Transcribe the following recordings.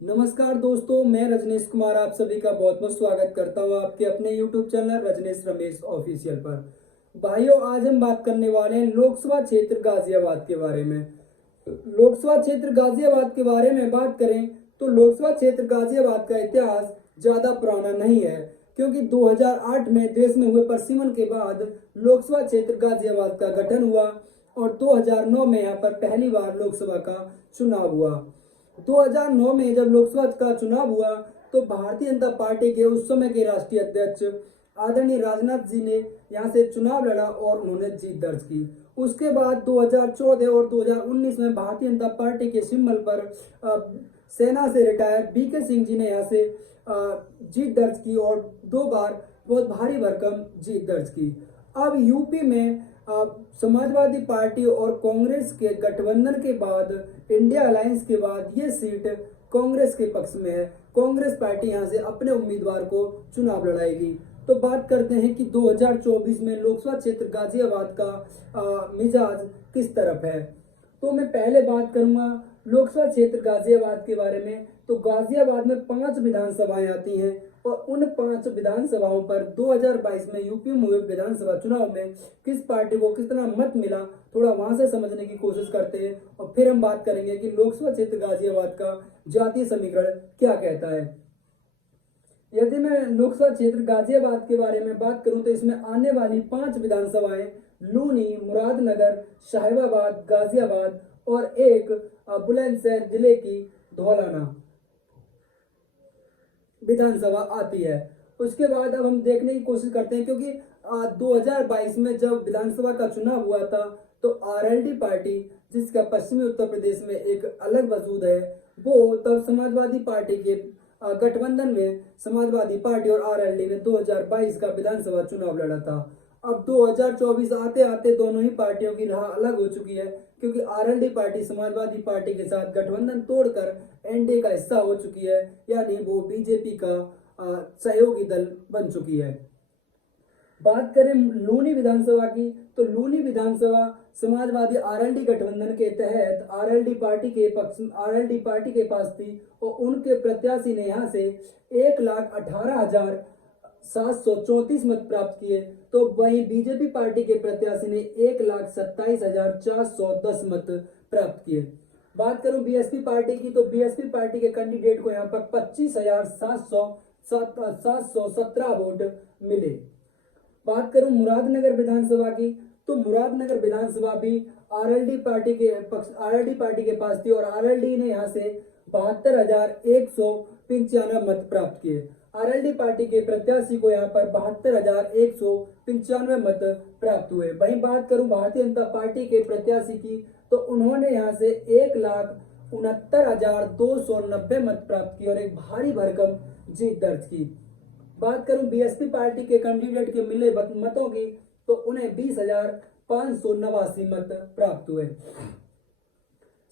नमस्कार दोस्तों, मैं रजनीश कुमार आप सभी का बहुत बहुत स्वागत करता हूं आपके अपने YouTube channel Rajneesh Ramesh official पर। भाइयों, आज हम बात करने वाले हैं लोकसभा क्षेत्र गाजियाबाद के बारे में। लोकसभा क्षेत्र गाजियाबाद के बारे में बात करें तो लोकसभा क्षेत्र गाजियाबाद का इतिहास ज़्यादा पुराना नहीं है, क्योंकि 2008 में देश में हुए परिसीमन के बाद लोकसभा क्षेत्र गाजियाबाद का गठन हुआ और 2009 में यहाँ पर पहली बार लोकसभा का चुनाव हुआ। 2009 में जब लोकसभा का चुनाव हुआ तो भारतीय जनता पार्टी के उस समय के राष्ट्रीय अध्यक्ष आदरणीय राजनाथ जी ने यहाँ से चुनाव लड़ा और उन्होंने जीत दर्ज की। उसके बाद 2014 और 2019 में भारतीय जनता पार्टी के सिंबल पर सेना से रिटायर बीके सिंह जी ने यहाँ से जीत दर्ज की और 2 बार बहुत भारी भरकम जीत दर्ज की। अब यूपी में समाजवादी पार्टी और कांग्रेस के गठबंधन के बाद, इंडिया अलायंस के बाद ये सीट कांग्रेस के पक्ष में है। कांग्रेस पार्टी यहाँ से अपने उम्मीदवार को चुनाव लड़ाएगी। तो बात करते हैं कि 2024 में लोकसभा क्षेत्र गाजियाबाद का मिजाज किस तरफ है। तो मैं पहले बात करूंगा लोकसभा क्षेत्र गाजियाबाद के बारे में। तो गाजियाबाद में 5 विधानसभाएं आती हैं और उन 5 विधानसभाओं पर 2022 में यूपी में हुए विधानसभा चुनाव में किस पार्टी को कितना मत मिला, थोड़ा वहां से समझने की कोशिश करते हैं और फिर हम बात करेंगे कि लोकसभा क्षेत्र गाजियाबाद का जातीय समीकरण क्या कहता है। यदि मैं लोकसभा क्षेत्र गाजियाबाद के बारे में बात करूं तो इसमें आने वाली 5 विधानसभाएं लूनी, मुरादनगर, साहिबाबाद, गाजियाबाद और एक बुलंदशहर जिले की धौलाना विधानसभा आती है। उसके बाद अब हम देखने की कोशिश करते हैं, क्योंकि 2022 में जब विधानसभा का चुनाव हुआ था तो आरएलडी पार्टी, जिसका पश्चिमी उत्तर प्रदेश में एक अलग वजूद है, वो तब समाजवादी पार्टी के गठबंधन में समाजवादी पार्टी और आरएलडी ने 2022 का विधानसभा चुनाव लड़ा था। अब 2024 आते आते दोनों ही पार्टियों की राह अलग हो चुकी है, क्योंकि आरएलडी पार्टी समाजवादी पार्टी के साथ गठबंधन तोड़कर एनडीए का हिस्सा हो चुकी है, यानी वो बीजेपी का सहयोगी दल बन चुकी है। बात करें लूनी विधानसभा की तो लूनी विधानसभा समाजवादी आरएलडी गठबंधन के तहत आरएलडी पार्टी के पास थी और उनके प्रत्याशी ने यहाँ से 1,18,734 मत प्राप्त किए। तो वहीं बीजेपी पार्टी के प्रत्याशी ने 1,27,410 मत प्राप्त किए। बात करूं बीएसपी पार्टी की तो बीएसपी पार्टी के कैंडिडेट को यहाँ पर 25,717 वोट मिले। बात करूं मुरादनगर विधानसभा की तो मुरादनगर विधानसभा भी आरएलडी पार्टी के पास थी और आरएलडी ने यहाँ से 72,195 मत प्राप्त किए। आरएलडी पार्टी के प्रत्याशी को यहाँ पर 72,195 मत प्राप्त हुए। वहीं बात करूं भारतीय जनता पार्टी के प्रत्याशी की तो उन्होंने यहाँ से 1,69,290 मत प्राप्त किए और एक भारी भरकम जीत दर्ज की। बात करूं बीएसपी पार्टी के कैंडिडेट के मिले मतों की तो उन्हें 20,589 मत प्राप्त हुए।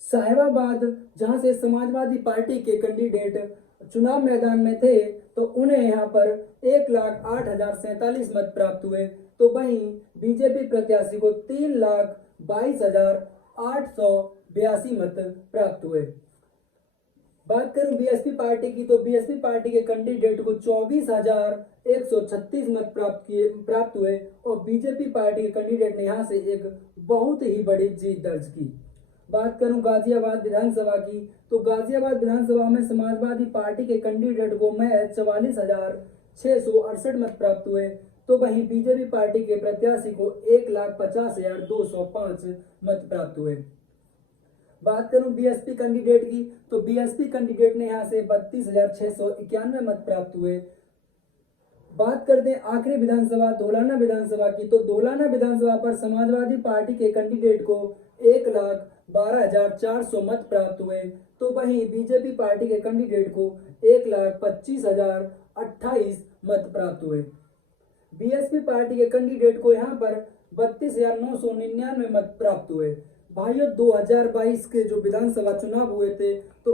साहिबाबाद, जहां से समाजवादी पार्टी के कैंडिडेट चुनाव मैदान में थे, तो उन्हें यहाँ पर 1,08,047 मत प्राप्त हुए। तो वहीं बीजेपी प्रत्याशी को 3,22,882 मत प्राप्त हुए। बात करूं बीएसपी पार्टी की तो बीएसपी पार्टी के कैंडिडेट को 24,136 मत प्राप्त हुए और बीजेपी पार्टी के कैंडिडेट ने यहां से एक बहुत ही बड़ी जीत दर्ज की। बात करूं गाजियाबाद विधानसभा की तो गाजियाबाद विधानसभा में समाजवादी पार्टी के कैंडिडेट को महज 44,668 मत प्राप्त हुए। तो वहीं बीजेपी पार्टी के प्रत्याशी को 1,50,205 मत प्राप्त हुए। बात करूं बीएसपी कैंडिडेट की तो बीएसपी कैंडिडेट ने यहां से 32,691 मत प्राप्त हुए। बात करते हैं आखिरी विधानसभा धौलाना विधानसभा की तो धौलाना विधानसभा पर समाजवादी पार्टी के कैंडिडेट को 1,12,400 मत प्राप्त हुए। तो वहीं बीजेपी पार्टी के कैंडिडेट को 1,25,028 मत प्राप्त हुए। बीएसपी पार्टी के कैंडिडेट को यहाँ पर 32,999 मत प्राप्त हुए। भाइयों, 2022 के जो विधानसभा चुनाव हुए थे तो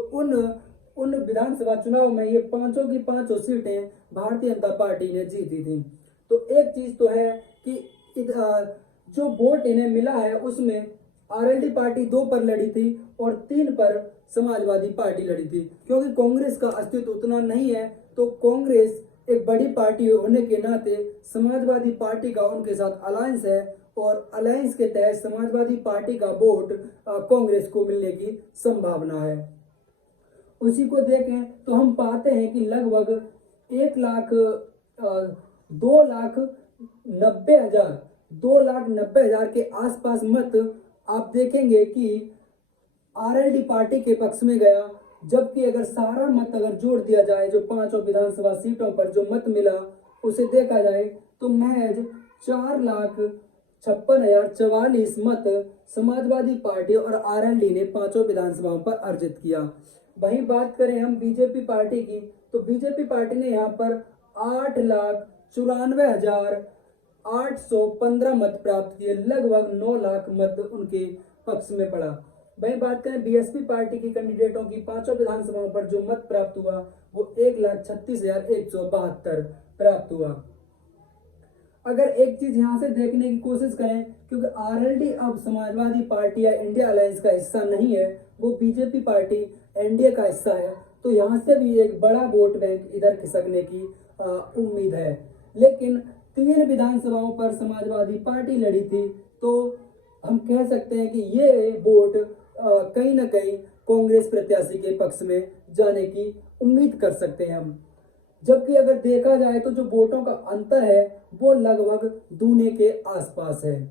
उन विधानसभा चुनाव में ये पांचों की पांचों सीटें भारतीय जनता पार्टी ने जीती थी। तो एक चीज तो है कि जो वोट इन्हें मिला है उसमें आरएलडी पार्टी 2 पर लड़ी थी और 3 पर समाजवादी पार्टी लड़ी थी। क्योंकि कांग्रेस का अस्तित्व उतना नहीं है, तो कांग्रेस एक बड़ी पार्टी होने के नाते समाजवादी पार्टी का उनके साथ अलायंस है और अलायंस के तहत समाजवादी पार्टी का वोट कांग्रेस को मिलने की संभावना है। उसी को देखें तो हम पाते हैं कि लगभग 2,90,000 के आसपास मत आप देखेंगे कि आरएलडी पार्टी के पक्ष में गया। जबकि अगर सारा मत अगर जोड़ दिया जाए, जो 5 विधानसभा सीटों पर जो मत मिला उसे देखा जाए, तो महज 4,56,044 मत समाजवादी पार्टी और आरएलडी ने 5 विधानसभाओं पर अर्जित किया। वहीं बात करें हम बीजेपी पार्टी की, तो बीजेपी पार्टी ने यहाँ पर 8,94,815 मत प्राप्त किए, लगभग 9 लाख मत उनके पक्ष में पड़ा। वहीं बात करें बीएसपी पार्टी की कैंडिडेटों की, 5 विधानसभाओं पर जो मत प्राप्त हुआ वो 1,36,172 प्राप्त हुआ। अगर एक चीज यहाँ से देखने की कोशिश करें, क्योंकि आरएलडी अब समाजवादी पार्टी या इंडिया अलायंस का हिस्सा नहीं है, वो बीजेपी पार्टी एनडीए का हिस्सा है, तो यहाँ से भी एक बड़ा वोट बैंक इधर खिसकने की उम्मीद है। लेकिन 3 विधानसभाओं पर समाजवादी पार्टी लड़ी थी, तो हम कह सकते हैं कि ये वोट कहीं ना कहीं कांग्रेस प्रत्याशी के पक्ष में जाने की उम्मीद कर सकते हैं हम। जबकि अगर देखा जाए तो जो वोटों का अंतर है वो लगभग दूने के आसपास है।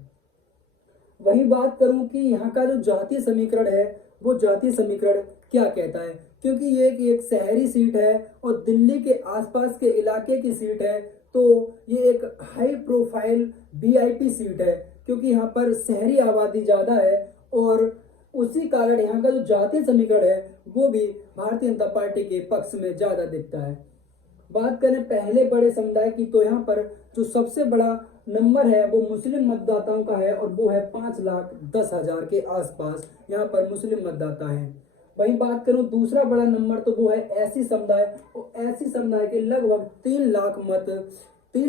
वही बात करूं कि यहाँ का जो जातीय समीकरण है, वो जातीय समीकरण क्या कहता है, क्योंकि ये एक शहरी सीट है और दिल्ली के आसपास के इलाके की सीट है, तो ये एक हाई प्रोफाइल वीआईपी सीट है, क्योंकि यहाँ पर शहरी आबादी ज़्यादा है और उसी कारण यहाँ का जो जातीय समीकरण है वो भी भारतीय जनता पार्टी के पक्ष में ज़्यादा दिखता है। बात करें पहले बड़े समुदाय की, तो यहाँ पर जो सबसे बड़ा नंबर है वो मुस्लिम मतदाताओं का है और वो है 5,10,000 के आसपास यहाँ पर मुस्लिम मतदाता हैं। वहीं बात करूं दूसरा बड़ा नंबर, तो वो है एससी समुदाय, और एससी समुदाय के लगभग 3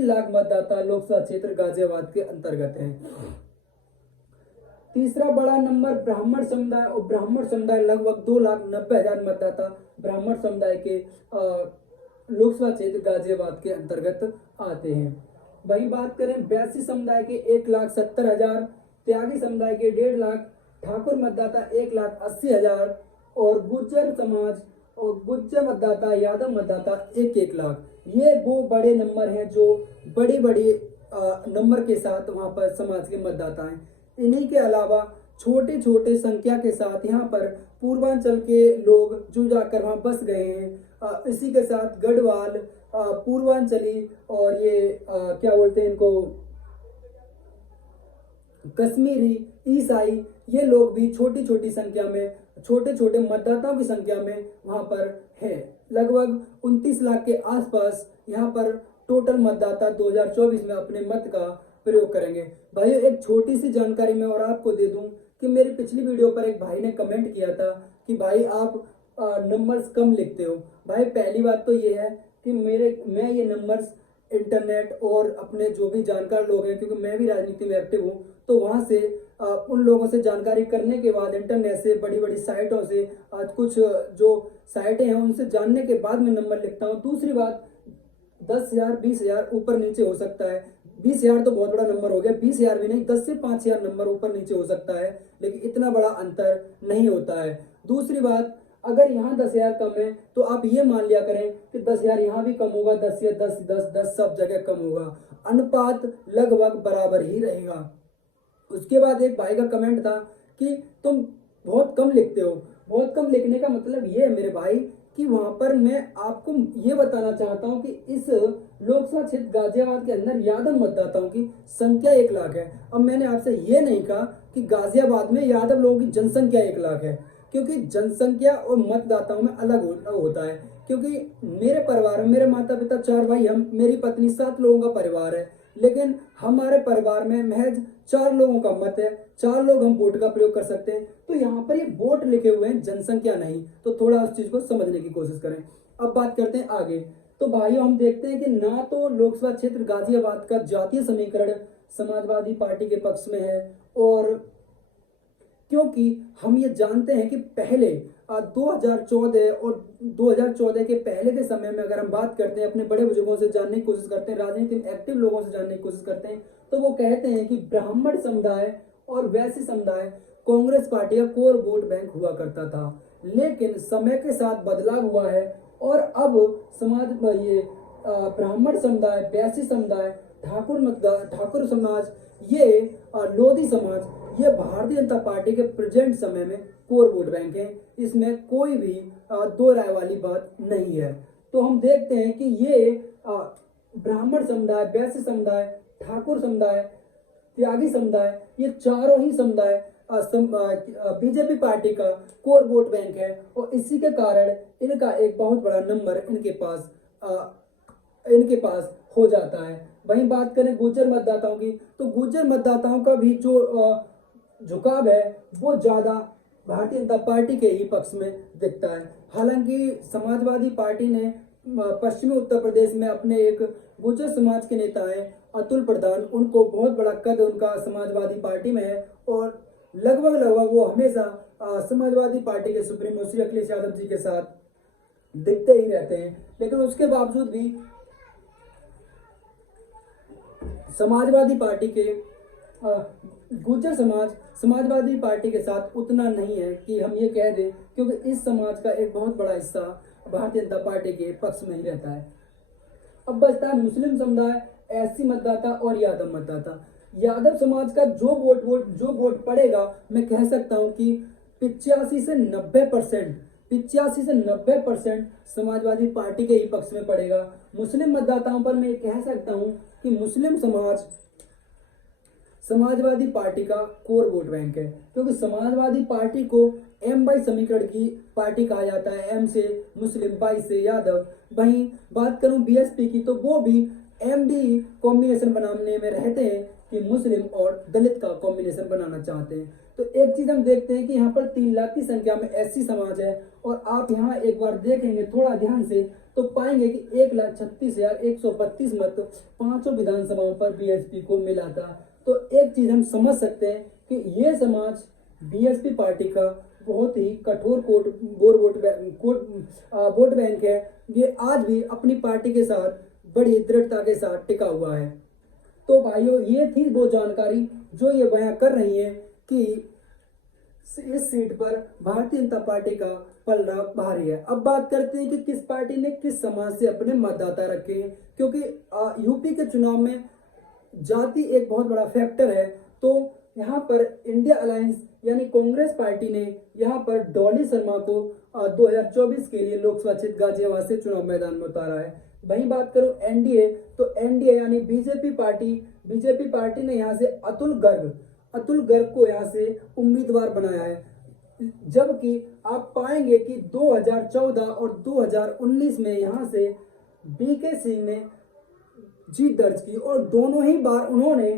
लाख मतदाता लोकसभा क्षेत्र गाजियाबाद के अंतर्गत हैं। तीसरा बड़ा नंबर ब्राह्मण समुदाय, और ब्राह्मण समुदाय लगभग 2,90,000 मतदाता ब्राह्मण समुदाय के लोकसभा क्षेत्र गाजियाबाद के अंतर्गत आते हैं। वहीं बात करें वैश्य समुदाय के 1,70,000, त्यागी समुदाय के 1.5 लाख, ठाकुर मतदाता 1,80,000 और गुज्जर समाज और गुज्जर मतदाता, यादव मतदाता 1-1 लाख। ये वो बड़े नंबर हैं जो बड़ी नंबर के साथ वहाँ पर समाज के मतदाता हैं। इन्हीं के अलावा छोटे छोटे संख्या के साथ यहाँ पर पूर्वांचल के लोग जो जाकर वहाँ बस गए हैं। इसी के साथ गढ़वाल, पूर्वांचली और ये क्या बोलते हैं इनको, कश्मीरी, ईसाई, ये लोग भी छोटी छोटी संख्या में, छोटे छोटे मतदाताओं की संख्या में वहाँ पर है। लगभग 29 लाख के आसपास यहाँ पर टोटल मतदाता 2024 में अपने मत का प्रयोग करेंगे। भाई एक छोटी सी जानकारी मैं और आपको दे दूं कि मेरी पिछली वीडियो पर एक भाई ने कमेंट किया था कि भाई आप नंबर्स कम लिखते हो। भाई पहली बात तो ये है कि मैं ये नंबर्स इंटरनेट और अपने जो भी जानकार लोग हैं, क्योंकि मैं भी राजनीति में एक्टिव हूँ, तो वहाँ से उन लोगों से जानकारी करने के बाद, इंटरनेट से, बड़ी बड़ी साइटों से, आज कुछ जो साइटें हैं उनसे जानने के बाद मैं नंबर लिखता हूँ। दूसरी बात, 10,000 20,000 ऊपर नीचे हो सकता है। 20,000 तो बहुत बड़ा नंबर हो गया, 20,000 भी नहीं, 10 से 5,000 नंबर ऊपर नीचे हो सकता है, लेकिन इतना बड़ा अंतर नहीं होता है। दूसरी बात, अगर यहाँ 10,000 कम है तो आप ये मान लिया करें कि 10,000 यहाँ भी कम होगा, 10 या 10 10 10 सब जगह कम होगा, अनुपात लगभग बराबर ही रहेगा। उसके बाद एक भाई का कमेंट था कि तुम बहुत कम लिखते हो। बहुत कम लिखने का मतलब ये है मेरे भाई कि वहां पर मैं आपको ये बताना चाहता हूं कि इस लोकसभा क्षेत्र गाजियाबाद के अंदर यादव मतदाताओं की संख्या 1 लाख है। अब मैंने आपसे ये नहीं कहा कि गाजियाबाद में यादव लोगों की जनसंख्या 1 लाख है, क्योंकि जनसंख्या और मतदाताओं में अलग होता है। क्योंकि मेरे परिवार में मेरे माता पिता 4 भाई, हम, मेरी पत्नी, 7 लोगों का परिवार है, लेकिन हमारे परिवार में महज 4 लोगों का मत है, 4 लोग हम वोट का प्रयोग कर सकते हैं। तो यहाँ पर ये वोट लिखे हुए हैं, जनसंख्या नहीं, तो थोड़ा उस चीज को समझने की कोशिश करें। अब बात करते हैं आगे। तो भाइयों हम देखते हैं कि ना तो लोकसभा क्षेत्र गाजियाबाद का जातीय समीकरण समाजवादी पार्टी के पक्ष में है और क्योंकि हम ये जानते हैं कि पहले 2014 और 2014 के पहले के समय में अगर हम बात करते हैं, अपने बड़े बुजुर्गों से जानने की कोशिश करते हैं, राजनीति में एक्टिव लोगों से जानने की कोशिश करते हैं, तो वो कहते हैं कि ब्राह्मण समुदाय और वैश्य समुदाय कांग्रेस पार्टी का कोर वोट बैंक हुआ करता था। लेकिन समय के साथ बदलाव हुआ है और अब ये ब्राह्मण समुदाय, वैश्य समुदाय, ठाकुर समाज, ये लोधी समाज, ये भारतीय जनता पार्टी के प्रेजेंट समय में कोर वोट बैंक है। इसमें कोई भी दो राय वाली बात नहीं है। तो हम देखते हैं कि ये ब्राह्मण समुदाय, वैश्य समुदाय, ठाकुर समुदाय, त्यागी समुदाय, ये चारों ही समुदाय बीजेपी पार्टी का कोर वोट बैंक है और इसी के कारण इनका एक बहुत बड़ा नंबर इनके पास हो जाता है। वहीं बात करें गुर्जर मतदाताओं की, तो गुर्जर मतदाताओं का भी जो झुकाव है वो ज्यादा भारतीय जनता पार्टी के ही पक्ष में दिखता है। हालांकि समाजवादी पार्टी ने पश्चिमी उत्तर प्रदेश में अपने एक गुर्जर समाज के नेता हैं अतुल प्रधान, उनको बहुत बड़ा कद उनका समाजवादी पार्टी में है और लगभग वो हमेशा समाजवादी पार्टी के सुप्रीमो श्री अखिलेश यादव जी के साथ दिखते ही रहते हैं। लेकिन उसके बावजूद भी समाजवादी पार्टी के गुर्जर समाज समाजवादी पार्टी के साथ उतना नहीं है कि हम ये कह दें, क्योंकि इस समाज का एक बहुत बड़ा हिस्सा भारतीय जनता पार्टी के पक्ष में ही रहता है। अब बचता है मुस्लिम समुदाय, एससी मतदाता और यादव मतदाता। यादव समाज का जो वोट पड़ेगा, मैं कह सकता हूं कि 85 से 90% समाजवादी पार्टी के ही पक्ष में पड़ेगा। मुस्लिम मतदाताओं पर मैं कह सकता हूं कि मुस्लिम समाज समाजवादी पार्टी का कोर वोट बैंक है, क्योंकि समाजवादी पार्टी को एम बाई समीकरण की पार्टी कहा जाता है। एम से मुस्लिम, बाई से यादव। वहीं बात करूं बीएसपी की, तो वो भी एमडी कॉम्बिनेशन बनाने में रहते हैं कि मुस्लिम और दलित का कॉम्बिनेशन बनाना चाहते हैं। तो एक चीज हम देखते हैं कि यहाँ पर 3 लाख की संख्या में एससी समाज है और आप यहाँ एक बार देखेंगे थोड़ा ध्यान से तो पाएंगे कि 1,36,132 मत 5 विधानसभाओं पर बीएसपी को मिला था। तो एक चीज हम समझ सकते हैं कि ये समाज बीएसपी पार्टी का बहुत ही कठोर वोट बैंक है। ये आज भी अपनी पार्टी के साथ बड़ी दृढ़ता के साथ टिका हुआ है। तो भाइयों, ये थी वो जानकारी जो ये बयां कर रही है कि इस सीट पर भारतीय जनता पार्टी का पलड़ा भारी है। अब बात करते हैं कि किस पार्टी ने किस समाज से अपने मतदाता रखे हैं, क्योंकि यूपी के चुनाव में जाति एक बहुत बड़ा फैक्टर है। तो यहाँ पर इंडिया अलायंस यानी कांग्रेस पार्टी ने यहाँ पर डॉली शर्मा को 2024 के लिए लोकसभा क्षेत्र गाजियाबाद से चुनाव मैदान में उतारा है। वहीं बात करूं एनडीए, तो एनडीए यानी बीजेपी पार्टी ने यहाँ से अतुल गर्ग को यहाँ से उम्मीदवार बनाया है। जबकि आप पाएंगे कि 2014 और 2019 में यहाँ से बीके सिंह ने जीत दर्ज की और दोनों ही बार उन्होंने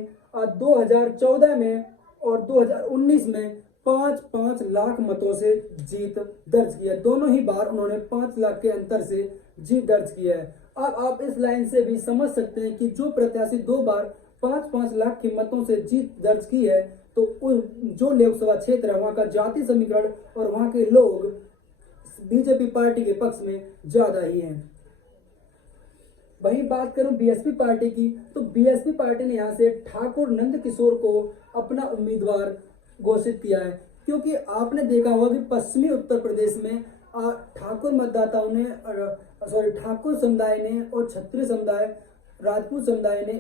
2014 में और 2019 में 5-5 लाख मतों से जीत दर्ज की है। दोनों ही बार उन्होंने 5 लाख के अंतर से जीत दर्ज की है। अब आप इस लाइन से भी समझ सकते हैं कि जो प्रत्याशी 2 बार 5-5 लाख की मतों से जीत दर्ज की है, तो जो लोकसभा क्षेत्र है वहां का जाति समीकरण और वहां के लोग बीजेपी पार्टी के पक्ष में ज्यादा ही हैं। वहीं बात करूं बीएसपी पार्टी की, तो बीएसपी पार्टी ने यहाँ से ठाकुर नंद किशोर को अपना उम्मीदवार घोषित किया है, क्योंकि आपने देखा होगा कि पश्चिमी उत्तर प्रदेश में ठाकुर समुदाय ने और क्षत्रिय समुदाय, राजपूत समुदाय ने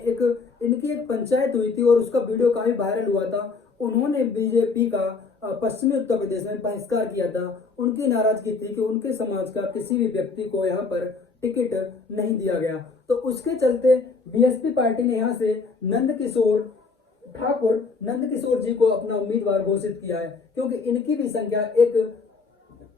इनकी एक पंचायत हुई थी और उसका वीडियो काफी वायरल हुआ था। उन्होंने बीजेपी का पश्चिमी उत्तर प्रदेश में बहिष्कार किया था। उनकी नाराजगी थी कि उनके समाज का किसी भी व्यक्ति को यहाँ पर टिकट नहीं दिया गया। तो उसके चलते बीएसपी पार्टी ने यहाँ से ठाकुर नंद किशोर जी को अपना उम्मीदवार घोषित किया है, क्योंकि इनकी भी संख्या एक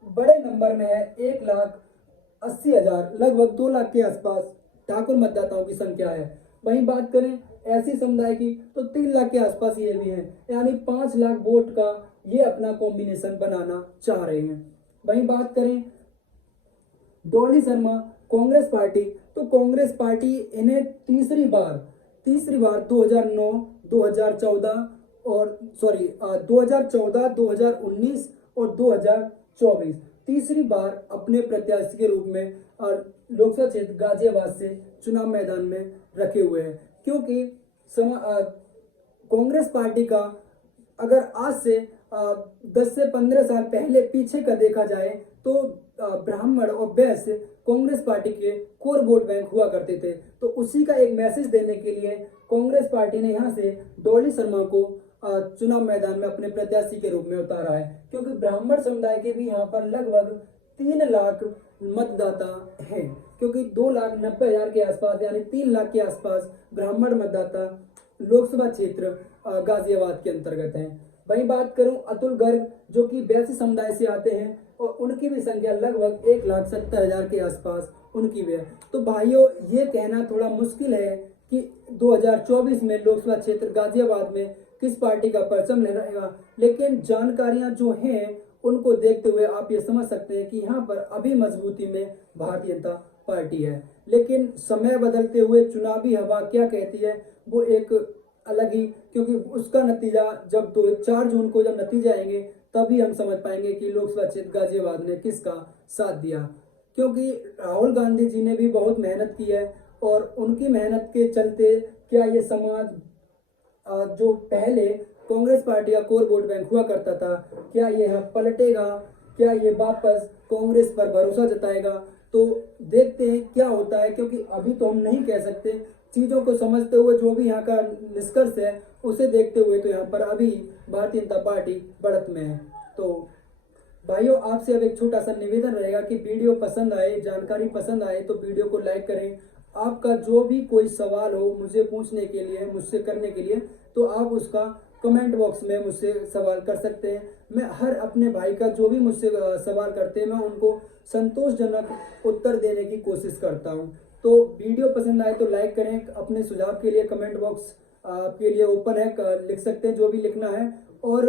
बड़े नंबर में है। 1,80,000 लगभग 2 लाख के आसपास ठाकुर मतदाताओं की संख्या है। वहीं बात करें ऐसी समुदाय की, तो 3 लाख के आसपास ये भी हैं, यानी 5 लाख वोट का ये अपना कॉम्बिनेशन बनाना चाह रहे हैं। वहीं बात करें डॉली शर्मा कांग्रेस पार्टी, तो कांग्रेस पार्टी इन्हें तीसरी बार 2009, 2014 और 2014, 2019 और 2024 तीसरी बार अपने प्रत्याशी के रूप में लोकसभा क्षेत्र गाजियाबाद से चुनाव मैदान में रखे हुए हैं। क्योंकि कांग्रेस पार्टी का अगर आज से 10 से 15 साल पहले पीछे का देखा जाए तो ब्राह्मण और वैश्य कांग्रेस पार्टी के कोर वोट बैंक हुआ करते थे। तो उसी का एक मैसेज देने के लिए कांग्रेस पार्टी ने यहाँ से डॉली शर्मा को चुनाव मैदान में अपने प्रत्याशी के रूप में उतारा है। क्योंकि ब्राह्मण समुदाय के भी यहाँ पर लगभग 3 लाख मतदाता हैं। क्योंकि 2,90,000 के आसपास यानी 3 लाख के आसपास ब्राह्मण मतदाता लोकसभा क्षेत्र गाजियाबाद के अंतर्गत हैं। वहीं बात करूं अतुल गर्ग जो कि वैश्य समुदाय से आते हैं और उनकी भी संख्या लगभग 1,70,000 के आसपास उनकी भी है। तो भाइयों ये कहना थोड़ा मुश्किल है कि 2024 में लोकसभा क्षेत्र गाजियाबाद में किस पार्टी का परचम लहराएगा, लेकिन जानकारियां जो हैं उनको देखते हुए आप ये समझ सकते हैं कि यहाँ पर अभी मजबूती में भारतीय जनता पार्टी है। लेकिन समय बदलते हुए चुनावी हवा क्या कहती है वो एक अलग ही, क्योंकि उसका नतीजा जब 4 जून को जब नतीजे आएंगे तभी हम समझ पाएंगे कि लोकसभा क्षेत्र गाजियाबाद ने किसका साथ दिया। क्योंकि राहुल गांधी जी ने भी बहुत मेहनत की है और उनकी मेहनत के चलते क्या ये समाज जो पहले कांग्रेस पार्टी का कोर वोट बैंक हुआ करता था क्या ये पलटेगा, क्या ये वापस कांग्रेस पर भरोसा जताएगा। तो देखते हैं क्या होता है, क्योंकि अभी तो हम नहीं कह सकते। चीज़ों को समझते हुए जो भी यहाँ का निष्कर्ष है उसे देखते हुए तो यहाँ पर अभी भारतीय जनता पार्टी बढ़त में है। तो भाइयों आपसे अब एक छोटा सा निवेदन रहेगा कि वीडियो पसंद आए, जानकारी पसंद आए तो वीडियो को लाइक करें। आपका जो भी कोई सवाल हो मुझे पूछने के लिए, मुझसे करने के लिए, तो आप उसका कमेंट बॉक्स में मुझसे सवाल कर सकते हैं। मैं हर अपने भाई का जो भी मुझसे सवाल करते हैं मैं उनको संतोषजनक उत्तर देने की कोशिश करता हूं। तो वीडियो पसंद आए तो लाइक करें। अपने सुझाव के लिए कमेंट बॉक्स आपके लिए ओपन है, लिख सकते हैं जो भी लिखना है। और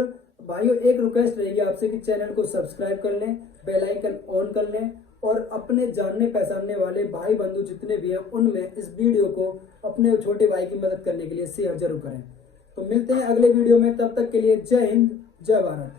भाइयों एक रिक्वेस्ट रहेगी आपसे कि चैनल को सब्सक्राइब कर लें, बेल आइकन ऑन कर लें और अपने जानने पहचानने वाले भाई बंधु जितने भी हैं उनमें इस वीडियो को अपने छोटे भाई की मदद करने के लिए शेयर जरूर करें। तो मिलते हैं अगले वीडियो में, तब तक के लिए जय हिंद, जय भारत।